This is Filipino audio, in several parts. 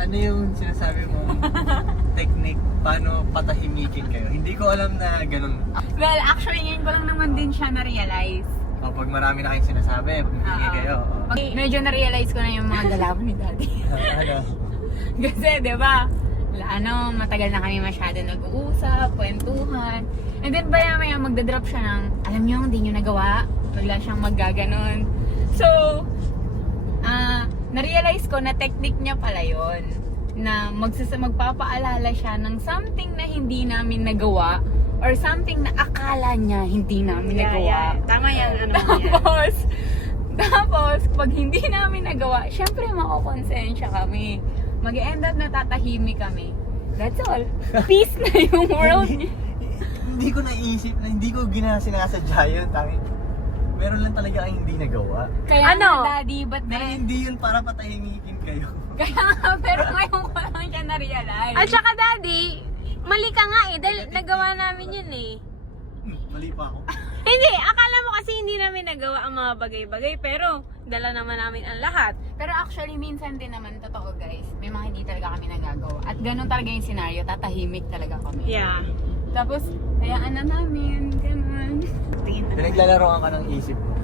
Ano yung sinasabi mong technique? Paano patahimikin kayo? Hindi ko alam na ganun. Well, actually, ngayon ko lang naman din siya na-realize. O, pag marami na kayong sinasabi, pag hindi kayo. Medyo na-realize ko na yung mga galaw ni Daddy. Ano? Kasi, di ba, matagal na kami masyado nag-uusap, kwentuhan. And then, maya magdadrop siya ng, alam niyo, hindi niyo nagawa. Bigla siyang maggaganon. So, na-realize ko na technique niya pala yun. Na magpapaalala siya ng something na hindi namin nagawa or something na akala niya hindi namin nagawa. Yeah. Tama yan, Tapos, pag hindi namin nagawa, syempre makokonsensya kami. Mag-end up na tatahimik kami. That's all. Peace na yung world. Hindi ko naisip na hindi ko sinasadya yun. Meron lang talaga kayong hindi nagawa. Kaya Ano? Daddy, but Pero then... hindi yun para patahimikin kayo. Kaya pero ngayon ko lang siya na-realize. At saka Daddy, mali ka nga eh, dahil nagawa namin yun eh. Mali pa ako. Hindi, akala mo kasi hindi namin nagawa ang mga bagay-bagay, pero dala naman namin ang lahat. Pero actually, minsan din naman, totoo guys, may mga hindi talaga kami nagagawa. At ganun talaga yung scenario, tatahimik talaga kami. Yeah. Tapos, hayaan na namin, ganun. Pinaglalaroan ka ng isip mo.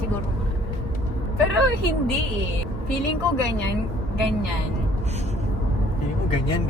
Siguro. Pero hindi eh. Feeling ko ganyan. Hindi mo ganyan.